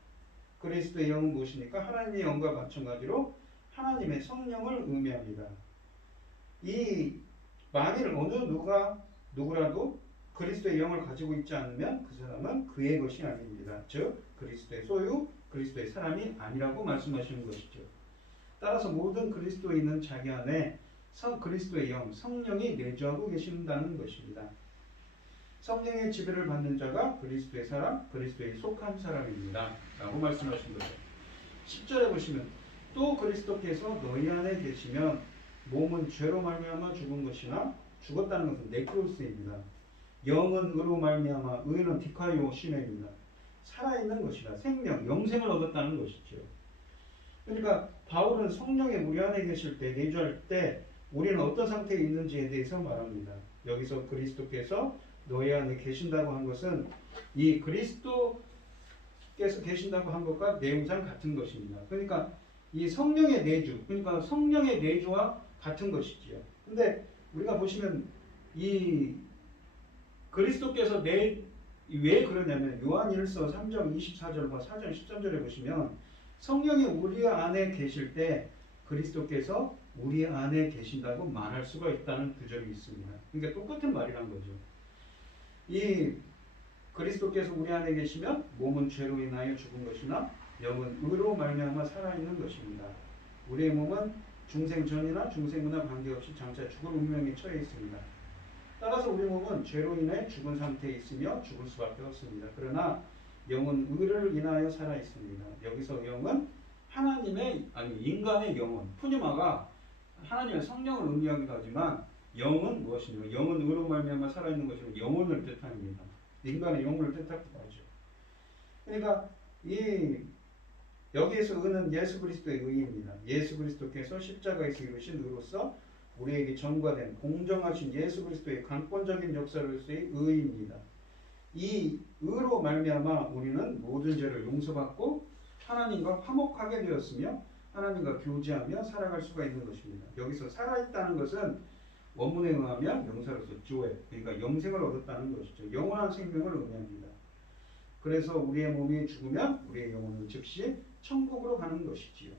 그리스도의 영은 무엇입니까? 하나님의 영과 마찬가지로 하나님의 성령을 의미합니다. 만일 어느 누구라도 그리스도의 영을 가지고 있지 않으면 그 사람은 그의 것이 아닙니다. 즉 그리스도의 소유, 그리스도의 사람이 아니라고 말씀하시는 것이죠. 따라서 모든 그리스도인은 자기 안에 그리스도의 영, 성령이 내주하고 계신다는 것입니다. 성령의 지배를 받는 자가 그리스도의 사람, 그리스도에 속한 사람입니다. 라고 말씀하신 거죠. 10절에 보시면 또 그리스도께서 너희 안에 계시면 몸은 죄로 말미암아 죽은 것이나 죽었다는 것은 네크로스입니다. 영은 의로 말미암아, 의는 디카이오 시메입니다. 살아있는 것이라 생명, 영생을 얻었다는 것이죠. 그러니까 바울은 성령이 우리 안에 계실 때, 내주할 때 우리는 어떤 상태에 있는지에 대해서 말합니다. 여기서 그리스도께서 너희 안에 계신다고 한 것은 이 그리스도께서 계신다고 한 것과 내용상 같은 것입니다. 그러니까 이 성령의 내주, 그러니까 성령의 내주와 같은 것이지요. 근데 우리가 보시면 이 그리스도께서 왜 그러냐면 요한일서 3장 24절과 4장 13절에 보시면 성령이 우리 안에 계실 때 그리스도께서 우리 안에 계신다고 말할 수가 있다는 구절이 있습니다. 그러니까 똑같은 말이란 거죠. 이 그리스도께서 우리 안에 계시면 몸은 죄로 인하여 죽은 것이나 영은 의로 말미암아 살아있는 것입니다. 우리의 몸은 중생 전이나 중생 후나 관계없이 장차 죽을 운명에 처해 있습니다. 따라서 우리 몸은 죄로 인해 죽은 상태에 있으며 죽을 수밖에 없습니다. 그러나 영은 의를 인하여 살아 있습니다. 여기서 영은 하나님의 아니 인간의 영혼 푸니마가 하나님의 성령을 의미하기도 하지만 영은 무엇이냐? 영은 의로 말미암아 살아있는 것이고 영혼을 뜻합니다. 인간의 영혼을 뜻하기도 하죠. 그러니까 이 여기에서 의는 예수 그리스도의 의입니다. 예수 그리스도께서 십자가에서 이루신 의로서 우리에게 전가된 공정하신 예수 그리스도의 강권적인 역사로서의 의입니다. 이 의로 말미암아 우리는 모든 죄를 용서받고 하나님과 화목하게 되었으며 하나님과 교제하며 살아갈 수가 있는 것입니다. 여기서 살아있다는 것은 원문에 의하면 명사로서 조에 그러니까 영생을 얻었다는 것이죠. 영원한 생명을 의미합니다. 그래서 우리의 몸이 죽으면 우리의 영혼은 즉시 천국으로 가는 것이지요.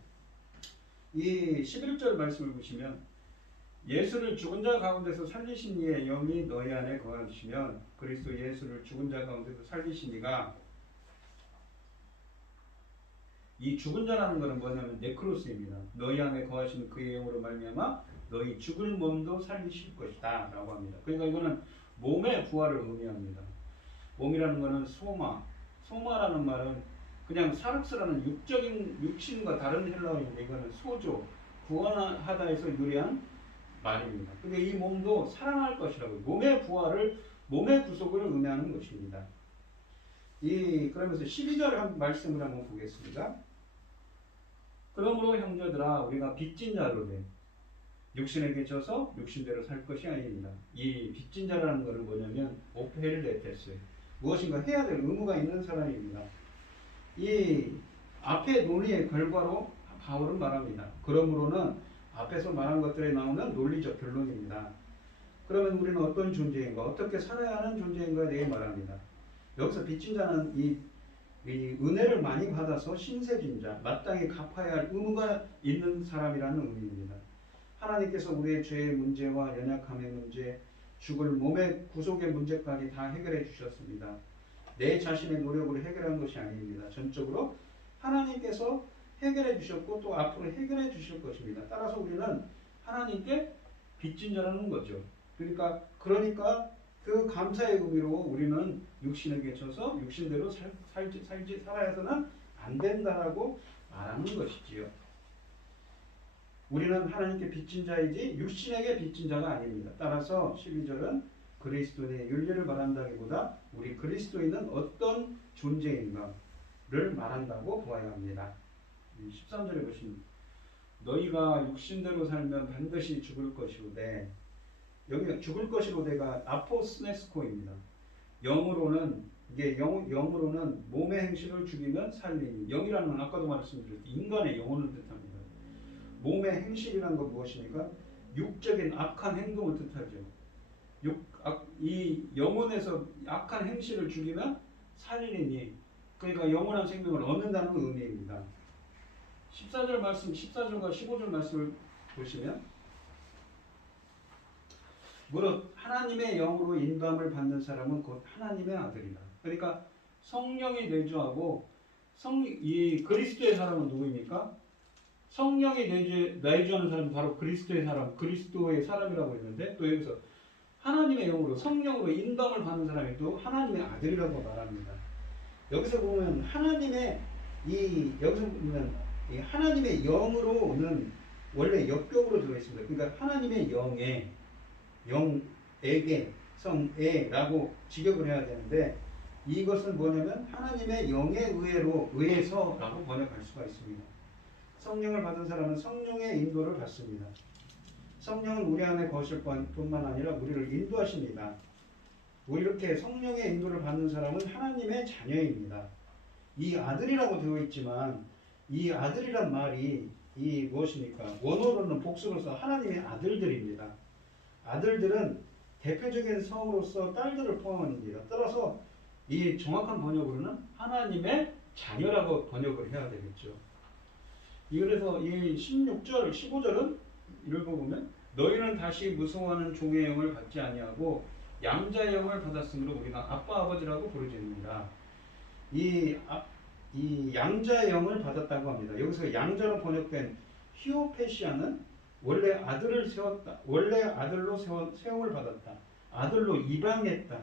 이 11절 말씀을 보시면 예수를 죽은 자 가운데서 살리신 이의 영이 너희 안에 거하시면 그리스도 예수를 죽은 자 가운데서 살리신 이가 이 죽은 자라는 것은 뭐냐면 네크로스입니다. 너희 안에 거하신 그의 영으로 말미암아 너희 죽을 몸도 살리실 것이다 라고 합니다. 그러니까 이거는 몸의 부활을 의미합니다. 몸이라는 것은 소마라는 말은 그냥 사륵스라는 육적인 육신과 다른 헬라어인데 이거는 소조, 구원하다에서 유래한 말입니다. 근데 이 몸도 살아날 것이라고 몸의 부활을 몸의 구속을 의미하는 것입니다. 그러면서 12절 한 말씀을 한번 보겠습니다. 그러므로 형제들아 우리가 빚진 자로 돼 육신에게 져서 육신대로 살 것이 아닙니다. 이 빚진 자라는 것은 뭐냐면 오페르데테스 무엇인가 해야 될 의무가 있는 사람입니다. 이 앞의 논리의 결과로 바울은 말합니다. 그러므로는 앞에서 말한 것들에 나오는 논리적 결론입니다. 그러면 우리는 어떤 존재인가, 어떻게 살아야 하는 존재인가에 대해 말합니다. 여기서 빚진 자는 이 은혜를 많이 받아서 신세진 자, 마땅히 갚아야 할 의무가 있는 사람이라는 의미입니다. 하나님께서 우리의 죄의 문제와 연약함의 문제, 죽을 몸의 구속의 문제까지 다 해결해 주셨습니다. 내 자신의 노력으로 해결한 것이 아닙니다. 전적으로 하나님께서 해결해 주셨고 또 앞으로 해결해 주실 것입니다. 따라서 우리는 하나님께 빚진 자라는 거죠. 그러니까 그 감사의 의미로 우리는 육신에게 져서 육신대로 살아야서는 안 된다라고 말하는 것이지요. 우리는 하나님께 빚진 자이지 육신에게 빚진 자가 아닙니다. 따라서 12절은 그리스도인의 윤리를 말한다기보다 우리 그리스도인은 어떤 존재인가를 말한다고 보아야 합니다. 13절에 보시면 너희가 육신대로 살면 반드시 죽을 것이로되 여기 죽을 것이로되가 아포스네스코입니다. 영으로는 몸의 행실을 죽이면 살리니 영이라는 건 아까도 말씀드렸듯이 인간의 영혼을 뜻합니다. 몸의 행실이란 건 무엇입니까? 육적인 악한 행동을 뜻하죠. 이 영혼에서 악한 행실을 죽이면 살리니 그러니까 영원한 생명을 얻는다는 의미입니다. 14절 말씀, 14절과 15절 말씀을 보시면 무릇 하나님의 영으로 인도함을 받는 사람은 곧 하나님의 아들이다. 그러니까 성령이 내주하고 이 그리스도의 사람은 누구입니까? 성령이 내주하는 사람은 바로 그리스도의 사람, 그리스도의 사람이라고 했는데 또 여기서 하나님의 영으로 성령으로 인도함을 받는 사람이 또 하나님의 아들이라고 말합니다. 여기서 보면 하나님의 영으로는 원래 역격으로 되어 있습니다. 그러니까 하나님의 영에게 성에라고 직역을 해야 되는데 이것은 뭐냐면 하나님의 영에 의해서라고 번역할 수가 있습니다. 성령을 받은 사람은 성령의 인도를 받습니다. 성령은 우리 안에 거실 뿐만 아니라 우리를 인도하십니다. 이렇게 성령의 인도를 받는 사람은 하나님의 자녀입니다. 이 아들이라고 되어 있지만 이 아들이란 말이 무엇입니까? 원어로는 복수로서 하나님의 아들들입니다. 아들들은 대표적인 성으로서 딸들을 포함합니다. 따라서 이 정확한 번역으로는 하나님의 자녀라고 번역을 해야 되겠죠. 그래서 이 16절, 15절은 읽어보면 너희는 다시 무서워하는 종의 영을 받지 아니하고 양자의 영을 받았으므로 우리가 아빠 아버지라고 부르짖는다. 이 양자의 영을 받았다고 합니다. 여기서 양자로 번역된 히오페시아는 원래 아들을 세웠다. 원래 아들로 세움을 받았다. 아들로 입양했다.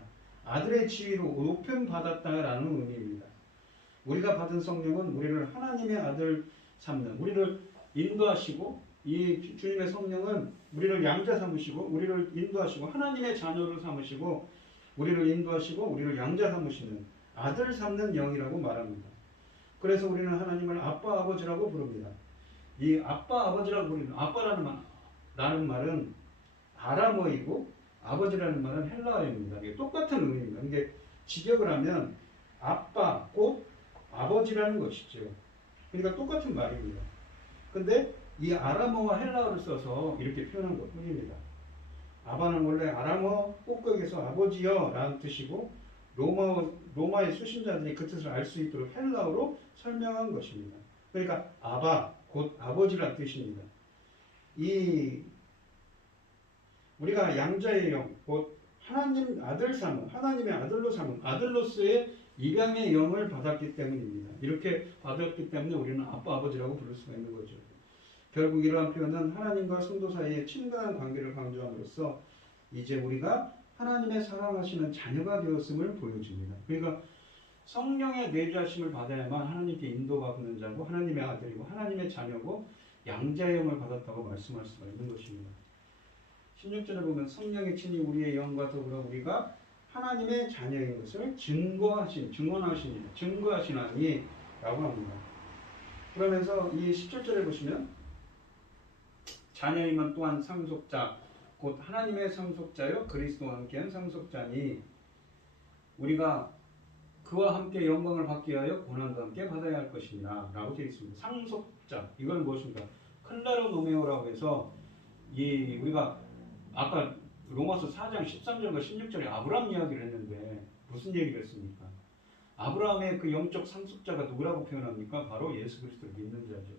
아들의 지위로 높임 받았다라는 의미입니다. 우리가 받은 성령은 우리를 하나님의 아들 삼는, 우리를 인도하시고, 이 주님의 성령은 우리를 양자 삼으시고 우리를 인도하시고 하나님의 자녀로 삼으시고 우리를 인도하시고 우리를 양자 삼으시는 아들 삼는 영이라고 말합니다. 그래서 우리는 하나님을 아빠 아버지라고 부릅니다. 이 아빠 아버지라고 부르는 아빠라는 말은 아람어이고 아버지라는 말은 헬라어입니다. 이게 똑같은 의미입니다. 이게 직역을 하면 아빠 곧 아버지라는 것이죠. 그러니까 똑같은 말입니다. 근데 이 아람어와 헬라어를 써서 이렇게 표현한 것 뿐입니다. 아바는 원래 아람어 꼭격에서 아버지여 라는 뜻이고 로마의 수신자들이 그 뜻을 알 수 있도록 헬라어로 설명한 것입니다. 그러니까 아바 곧 아버지라는 뜻입니다. 이 우리가 양자의 영, 곧 하나님 아들 삼음, 하나님의 아들로 삼음, 아들로서의 입양의 영을 받았기 때문입니다. 이렇게 받았기 때문에 우리는 아빠 아버지라고 부를 수가 있는 거죠. 결국 이러한 표현은 하나님과 성도 사이의 친근한 관계를 강조함으로써 이제 우리가 하나님의 사랑하시는 자녀가 되었음을 보여줍니다. 그러니까 성령의 내주하심을 받아야만 하나님께 인도받는 자고 하나님의 아들이고 하나님의 자녀고 양자의 영을 받았다고 말씀할 수가 있는 것입니다. 16절에 보면 성령의 친히 우리의 영과 더불어 우리가 하나님의 자녀인 것을 증거하시나니 라고 합니다. 그러면서 이 17절에 보시면 자녀이면 또한 상속자 곧 하나님의 상속자요 그리스도와 함께한 상속자니 우리가 그와 함께 영광을 받기 위하여 고난도 함께 받아야 할 것이니라 라고 되어 있습니다. 상속자 이건 무엇입니까? 클라르 노메오라고 해서 우리가 아까 로마서 4장 13절과 16절에 아브라함 이야기를 했는데 무슨 얘기를 했습니까? 아브라함의 그 영적 상속자가 누구라고 표현합니까? 바로 예수 그리스도를 믿는 자죠.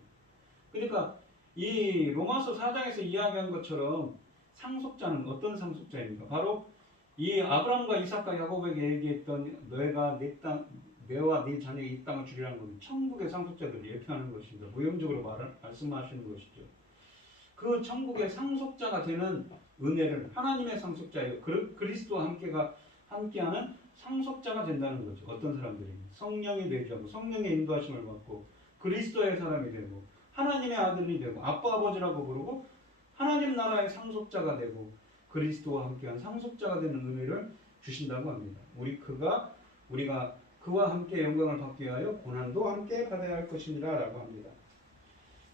그러니까 이 로마서 4장에서 이야기한 것처럼 상속자는 어떤 상속자입니까? 바로 이 아브라함과 이삭과 야곱에게 얘기했던 너와 네 자녀에게 이 땅을 주리라는 것은 천국의 상속자들을 예표하는 것입니다. 무용적으로 말씀하시는 것이죠. 그 천국의 상속자가 되는 은혜를 하나님의 상속자예요. 그리스도와 함께하는 상속자가 된다는 거죠. 어떤 사람들이 성령이 되죠. 성령의 인도하심을 받고 그리스도의 사람이 되고 하나님의 아들이 되고 아빠 아버지라고 부르고 하나님 나라의 상속자가 되고 그리스도와 함께한 상속자가 되는 은혜를 주신다고 합니다. 우리가 그와 함께 영광을 받기 위하여 고난도 함께 받아야 할 것이니라 라고 합니다.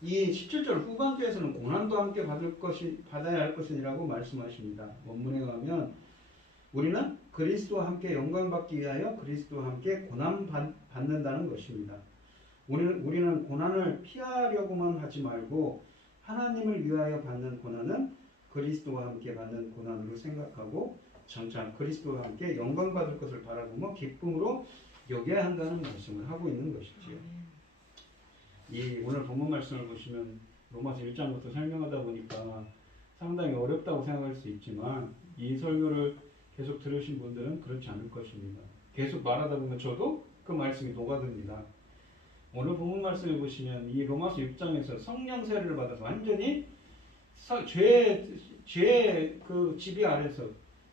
이 17절 후반부에서는 고난도 함께 받아야 할 것이라고 말씀하십니다. 원문에 가면 우리는 그리스도와 함께 영광 받기 위하여 그리스도와 함께 고난 받는다는 것입니다. 우리는 고난을 피하려고만 하지 말고 하나님을 위하여 받는 고난은 그리스도와 함께 받는 고난으로 생각하고 점차 그리스도와 함께 영광 받을 것을 바라보며 기쁨으로 여겨야 한다는 말씀을 하고 있는 것이지요. 이 오늘 본문 말씀을 보시면 로마서 1장부터 설명하다 보니까 상당히 어렵다고 생각할 수 있지만 이 설교를 계속 들으신 분들은 그렇지 않을 것입니다. 계속 말하다 보면 저도 그 말씀이 녹아듭니다. 오늘 본문 말씀을 보시면 이 로마서 6장에서 성령 세례를 받아서 완전히 죄의 그 지배 아래서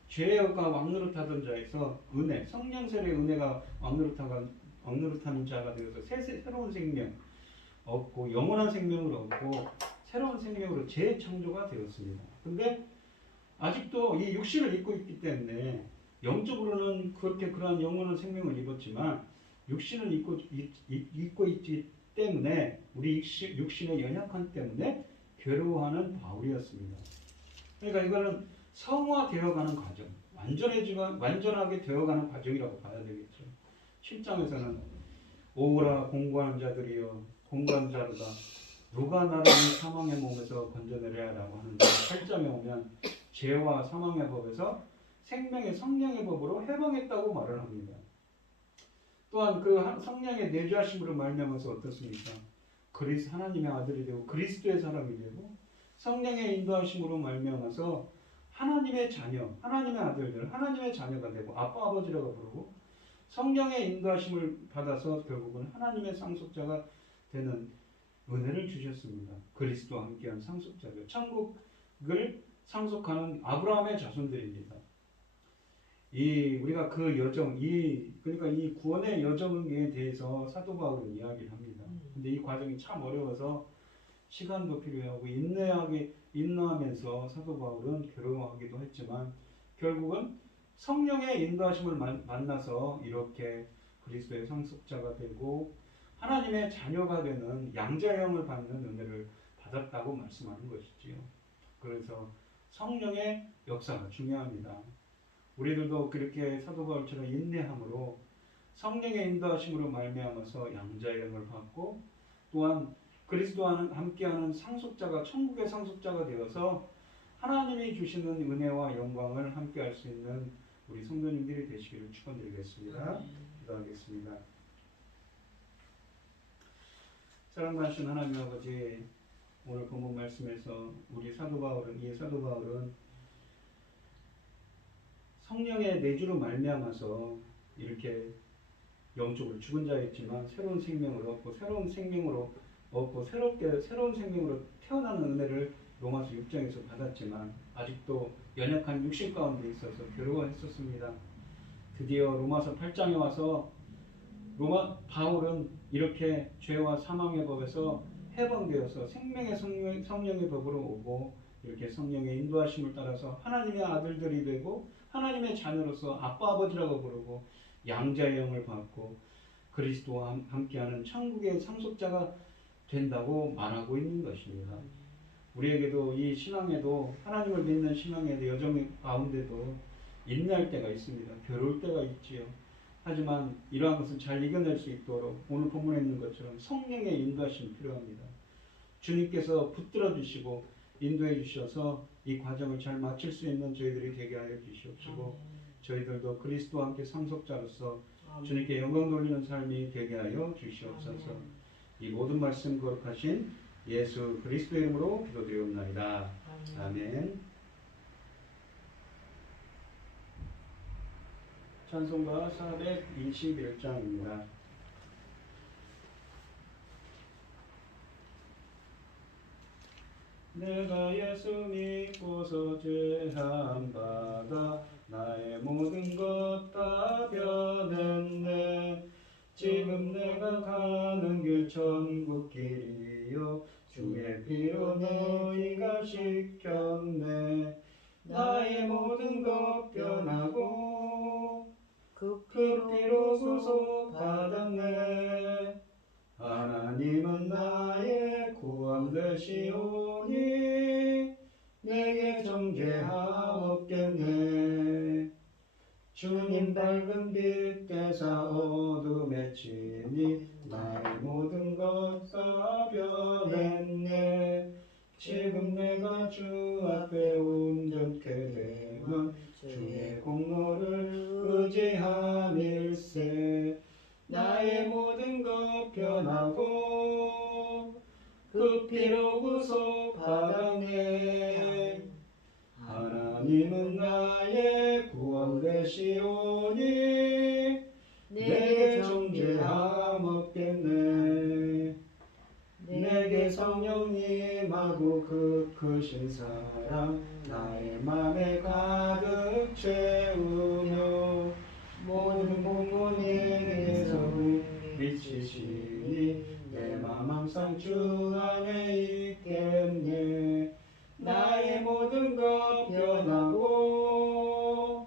죄가 왕노릇하던 자에서 성령 세례의 은혜가 왕노릇하는 자가 되어서 새로운 생명 얻고 영원한 생명을 얻고 새로운 생명으로 재창조가 되었습니다. 근데 아직도 이 육신을 입고 있기 때문에 영적으로는 그러한 영원한 생명을 입었지만 육신을 입고 있기 때문에 우리 육신의 연약함 때문에 괴로워하는 바울이었습니다. 그러니까 이거는 성화되어가는 과정, 완전하게 되어가는 과정이라고 봐야 되겠죠. 7장에서는 오라 공고하는 자들이여 공고한 자들아 누가 나를 이 사망의 몸에서 건져내랴라고 하는데 8장에 오면 죄와 사망의 법에서 생명의 성령의 법으로 해방했다고 말을 합니다. 또한 그 성령의 내주하심으로 말미암아서 어떻습니까? 하나님의 아들이 되고 그리스도의 사람이 되고 성령의 인도하심으로 말미암아서 하나님의 자녀, 하나님의 아들들, 하나님의 자녀가 되고 아빠 아버지라고 부르고 성령의 인도하심을 받아서 결국은 하나님의 상속자가 되는 은혜를 주셨습니다. 그리스도와 함께한 상속자들, 천국을 상속하는 아브라함의 자손들입니다. 우리가 그 여정, 그러니까 이 구원의 여정에 대해서 사도 바울은 이야기를 합니다. 근데 이 과정이 참 어려워서 시간도 필요하고 인내하면서 사도 바울은 괴로워하기도 했지만 결국은 성령의 인도하심을 만나서 이렇게 그리스도의 상속자가 되고 하나님의 자녀가 되는 양자형을 받는 은혜를 받았다고 말씀하는 것이지요. 그래서 성령의 역사가 중요합니다. 우리들도 그렇게 사도 바울처럼 인내함으로 성령의 인도하심으로 말미암아서 양자형을 받고 또한 그리스도와 함께하는 상속자가 천국의 상속자가 되어서 하나님이 주시는 은혜와 영광을 함께할 수 있는 우리 성도님들이 되시기를 축원드리겠습니다. 기도하겠습니다. 사랑하신 하나님 아버지, 오늘 본문 말씀에서 이 사도 바울은 성령의 내주로 말미암아서 이렇게 영적으로 죽은 자였지만 새로운 생명을 얻고 새로운 생명으로 태어나는 은혜를 로마서 6장에서 받았지만 아직도 연약한 육신 가운데 있어서 괴로워했었습니다. 드디어 로마서 8장에 와서 바울은 이렇게 죄와 사망의 법에서 해방되어서 생명의 성령의 법으로 오고 이렇게 성령의 인도하심을 따라서 하나님의 아들들이 되고 하나님의 자녀로서 아빠 아버지라고 부르고 양자의 영을 받고 그리스도와 함께하는 천국의 상속자가 된다고 말하고 있는 것입니다. 우리에게도 이 신앙에도 하나님을 믿는 신앙의 여정 가운데도 인내할 때가 있습니다. 괴로울 때가 있지요. 하지만 이러한 것을 잘 이겨낼 수 있도록 오늘 본문에 있는 것처럼 성령의 인도하심이 필요합니다. 주님께서 붙들어 주시고 인도해 주셔서 이 과정을 잘 마칠 수 있는 저희들이 되게 하여 주시옵시고 저희들도 그리스도와 함께 상속자로서 주님께 영광 돌리는 삶이 되게 하여 주시옵소서. 이 모든 말씀 거룩하신 예수 그리스도의 이름으로 기도드리옵나이다. 아멘. 찬송가 421장입니다. 내가 예수 믿고서 죄함 받아 나의 모든 것 다 변했네. 지금 내가 가는 길 천국 길이요 주의 피로 너희가 씻겼네. 나의 모든 것 변하고 그 피로 구속받았네. 하나님은 나의 구원 되시오니 내게 정죄함 없겠네. 주님 밝은 빛 되사 어둠에 치니 나의 모든 것 다 변했네. 지금 내가 주 앞에 온전케 되면 주의 공로를 의지함일세. 나의 모든 것 변하고 그 피로 구속받았네. 하나님은 나의 구원 되시오니 내게 정죄함 없겠네. 내게 성령님하고 그 크신 사랑 나의 맘에 가득 채우며 모든 부모님에서 미치시니 내 맘 항상 주 안에 있겠네. 나의 모든 것 변하고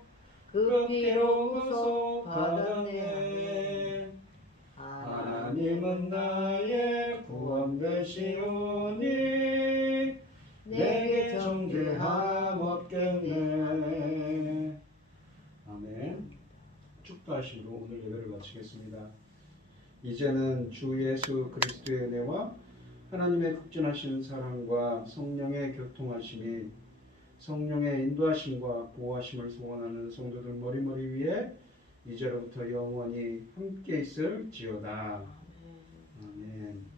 그 피로 구속받았네. 하나님은 나의 구원 되시오니 내게 정죄함 없겠네. 아멘. 축도하심으로 오늘 예배를 마치겠습니다. 이제는 주 예수 그리스도의 은혜와 하나님의 극진하신 사랑과 성령의 교통하심이 성령의 인도하심과 보호하심을 소원하는 성도들 머리머리 위에 이제로부터 영원히 함께 있을지어다. 아멘.